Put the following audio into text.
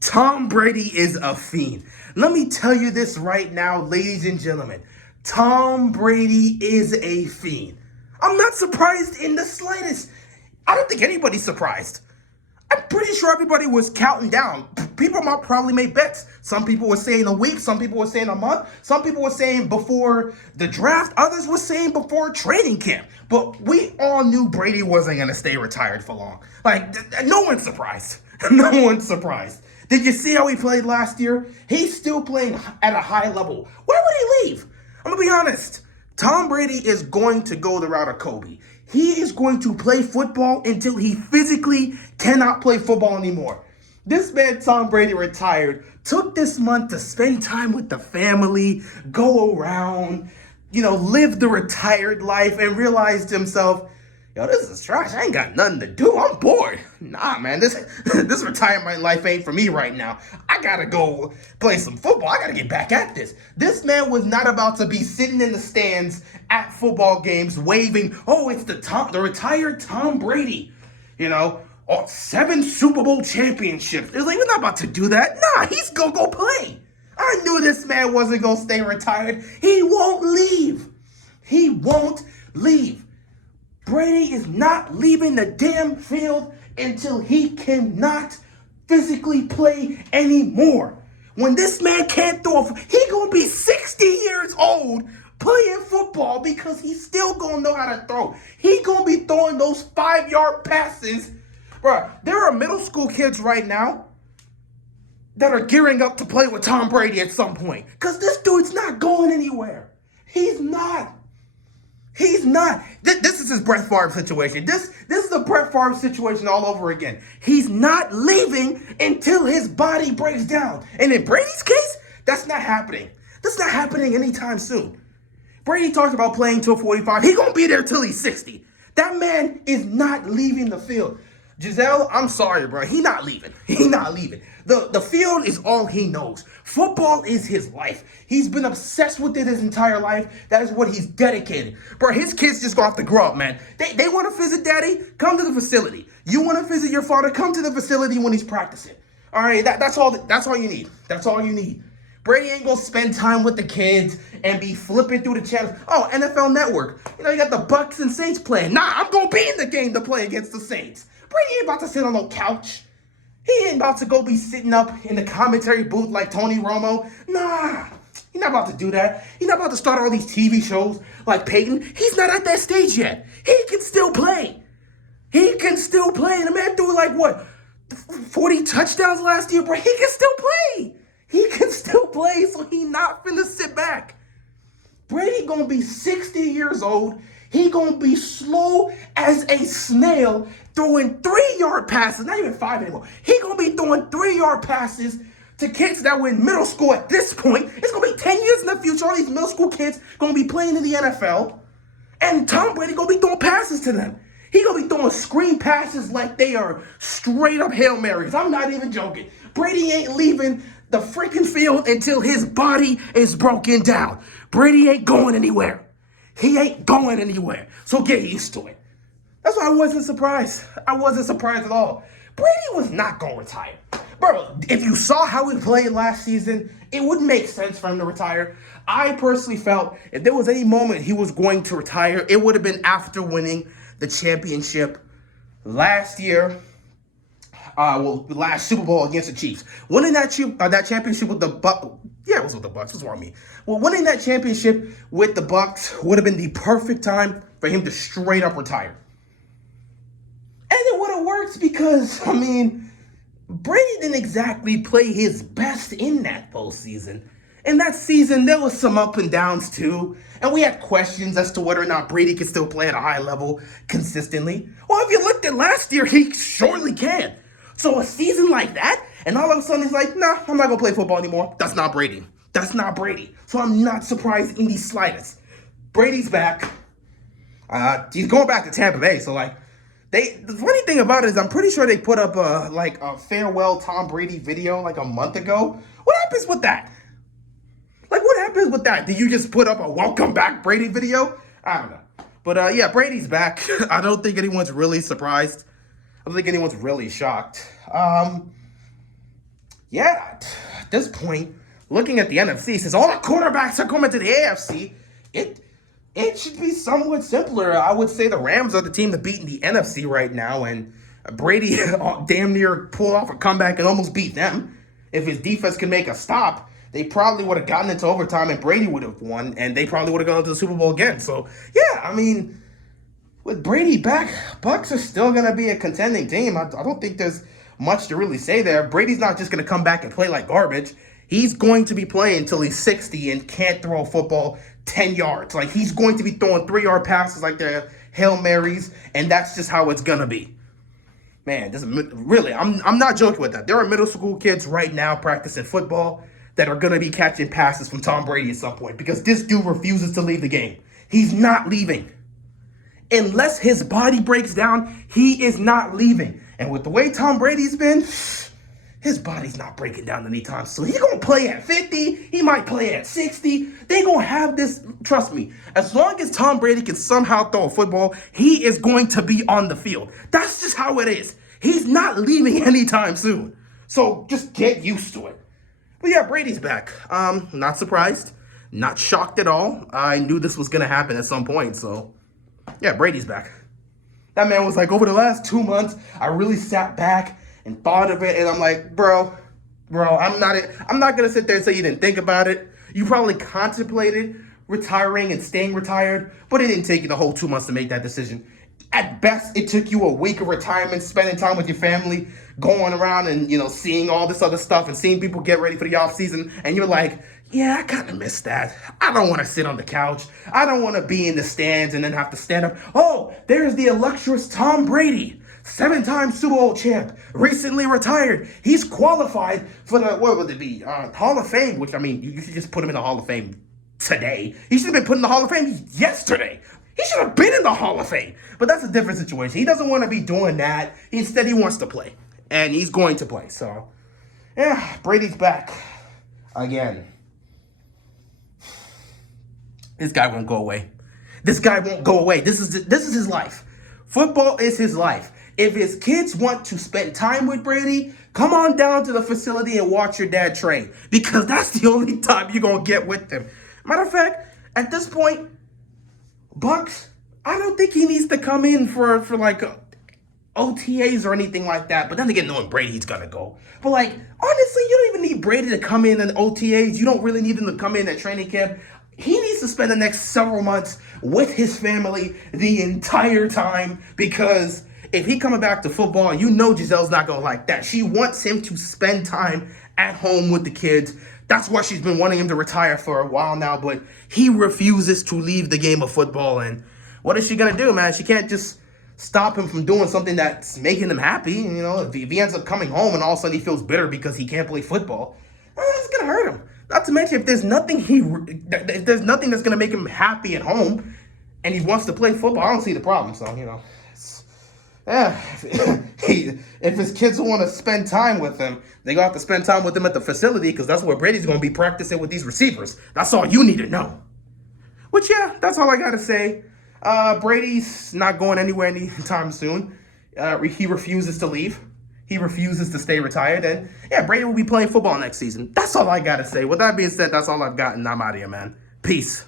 Tom Brady is a fiend. Let me tell you this right now, ladies and gentlemen. Tom Brady is a fiend. I'm not surprised in the slightest. I don't think anybody's surprised. I'm pretty sure everybody was counting down. People might probably make bets. Some people were saying a week. Some people were saying a month. Some people were saying before the draft. Others were saying before training camp. But we all knew Brady wasn't going to stay retired for long. Like, no one's surprised. No one's surprised. Did you see how he played last year? He's still playing at a high level. Why would he leave? I'm going to be honest. Tom Brady is going to go the route of Kobe. He is going to play football until he physically cannot play football anymore. This man, Tom Brady, retired, took this month to spend time with the family, go around, live the retired life, and realized to himself, yo, this is trash. I ain't got nothing to do. I'm bored. Nah, man, this retirement life ain't for me right now. I gotta go play some football. I gotta get back at this. This man was not about to be sitting in the stands at football games waving, oh, it's the retired Tom Brady. 7 Super Bowl championships. It's like, we're not about to do that. Nah, he's gonna go play. I knew this man wasn't gonna stay retired. He won't leave. He won't leave. Brady is not leaving the damn field until he cannot physically play anymore. When this man can't throw, he gonna be 60 years old playing football because he's still gonna know how to throw. He gonna be throwing those 5-yard passes. Bro, there are middle school kids right now that are gearing up to play with Tom Brady at some point. Because this dude's not going anywhere. He's not. He's not. This is his Brett Favre situation. This is the Brett Favre situation all over again. He's not leaving until his body breaks down. And in Brady's case, that's not happening. That's not happening anytime soon. Brady talked about playing till 45. He's going to be there till he's 60. That man is not leaving the field. Giselle, I'm sorry, bro. He not leaving. He not leaving. The field is all he knows. Football is his life. He's been obsessed with it his entire life. That is what he's dedicated. Bro, his kids just gonna have to grow up, man. They want to visit daddy? Come to the facility. You want to visit your father? Come to the facility when he's practicing. All right, that's all you need. That's all you need. Brady ain't gonna spend time with the kids and be flipping through the channels. Oh, NFL Network. You got the Bucks and Saints playing. Nah, I'm gonna be in the game to play against the Saints. Brady ain't about to sit on no couch. He ain't about to go be sitting up in the commentary booth like Tony Romo. Nah, he's not about to do that. He's not about to start all these TV shows like Peyton. He's not at that stage yet. He can still play. He can still play. The man threw 40 touchdowns last year, bro. He can still play. He can still play, so he not finna sit back. Brady gonna be 60 years old. He gonna be slow as a snail throwing 3-yard passes, not even 5 anymore. He gonna be throwing 3-yard passes to kids that were in middle school at this point. It's gonna be 10 years in the future. All these middle school kids gonna be playing in the NFL. And Tom Brady gonna be throwing passes to them. He gonna be throwing screen passes like they are straight up Hail Marys. I'm not even joking. Brady ain't leaving the freaking field until his body is broken down. Brady ain't going anywhere. He ain't going anywhere. So get used to it. That's why I wasn't surprised. I wasn't surprised at all. Brady was not going to retire. Bro, if you saw how he played last season, it would make sense for him to retire. I personally felt if there was any moment he was going to retire, it would have been after winning the championship last year. Last Super Bowl against the Chiefs. Winning that championship with the Bucks. Yeah, it was with the Bucks. What's wrong with me? Well, winning that championship with the Bucks would have been the perfect time for him to straight up retire. And it would have worked because, Brady didn't exactly play his best in that postseason. In that season, there was some up and downs too. And we had questions as to whether or not Brady could still play at a high level consistently. Well, if you looked at last year, he surely can. So a season like that, and all of a sudden he's like, nah, I'm not going to play football anymore. That's not Brady. That's not Brady. So I'm not surprised in the slightest. Brady's back. He's going back to Tampa Bay. So, the funny thing about it is I'm pretty sure they put up a farewell Tom Brady video a month ago. What happens with that? What happens with that? Do you just put up a welcome back Brady video? I don't know. But yeah, Brady's back. I don't think anyone's really surprised. I don't think anyone's really shocked. yeah, at this point, looking at the NFC, since all the quarterbacks are coming to the AFC, it it should be somewhat simpler. I would say the Rams are the team to beat in the NFC right now, and Brady damn near pulled off a comeback and almost beat them. If his defense can make a stop, they probably would have gotten into overtime and Brady would have won, and they probably would have gone to the Super Bowl again. So, yeah, I mean, with Brady back, Bucks are still going to be a contending team. I don't think there's much to really say there. Brady's not just going to come back and play like garbage. He's going to be playing until he's 60 and can't throw a football 10 yards. Like, he's going to be throwing 3-yard passes like they're Hail Marys, and that's just how it's going to be. Man, this is really, I'm not joking with that. There are middle school kids right now practicing football that are going to be catching passes from Tom Brady at some point because this dude refuses to leave the game. He's not leaving. Unless his body breaks down, he is not leaving. And with the way Tom Brady's been, his body's not breaking down anytime soon. He's going to play at 50. He might play at 60. They're going to have this, trust me, as long as Tom Brady can somehow throw a football, he is going to be on the field. That's just how it is. He's not leaving anytime soon. So just get used to it. But yeah, Brady's back. Not surprised. Not shocked at all. I knew this was going to happen at some point, so yeah, Brady's back. That man was like, over the last 2 months, I really sat back and thought of it, and I'm like, bro, I'm not gonna sit there and say you didn't think about it. You probably contemplated retiring and staying retired, but it didn't take you the whole 2 months to make that decision. At best, it took you a week of retirement, spending time with your family, going around and, seeing all this other stuff and seeing people get ready for the off season, and you're like, yeah, I kind of miss that. I don't want to sit on the couch. I don't want to be in the stands and then have to stand up. Oh, there's the illustrious Tom Brady, 7-time Super Bowl champ, recently retired. He's qualified for the, what would it be, Hall of Fame, which, I mean, you should just put him in the Hall of Fame today. He should have been put in the Hall of Fame yesterday. He should have been in the Hall of Fame. But that's a different situation. He doesn't want to be doing that. Instead, he wants to play. And he's going to play. So, yeah, Brady's back again. This guy won't go away. This guy won't go away. This is his life. Football is his life. If his kids want to spend time with Brady, come on down to the facility and watch your dad train. Because that's the only time you're going to get with him. Matter of fact, at this point, Bucks, I don't think he needs to come in for like OTAs or anything like that. But then again, knowing Brady's going to go. But like, honestly, you don't even need Brady to come in OTAs. You don't really need him to come in at training camp. He needs to spend the next several months with his family the entire time because if he coming back to football, Giselle's not going to like that. She wants him to spend time at home with the kids. That's why she's been wanting him to retire for a while now, but he refuses to leave the game of football. And what is she going to do, man? She can't just stop him from doing something that's making him happy. If he ends up coming home and all of a sudden he feels bitter because he can't play football, it's going to hurt him. Not to mention, if there's nothing that's gonna make him happy at home, and he wants to play football, I don't see the problem. So if his kids want to spend time with him, they gonna have to spend time with him at the facility because that's where Brady's gonna be practicing with these receivers. That's all you need to know. Which that's all I gotta say. Brady's not going anywhere anytime soon. He refuses to leave. He refuses to stay retired. And yeah, Brady will be playing football next season. That's all I got to say. With that being said, that's all I've got. And I'm out of here, man. Peace.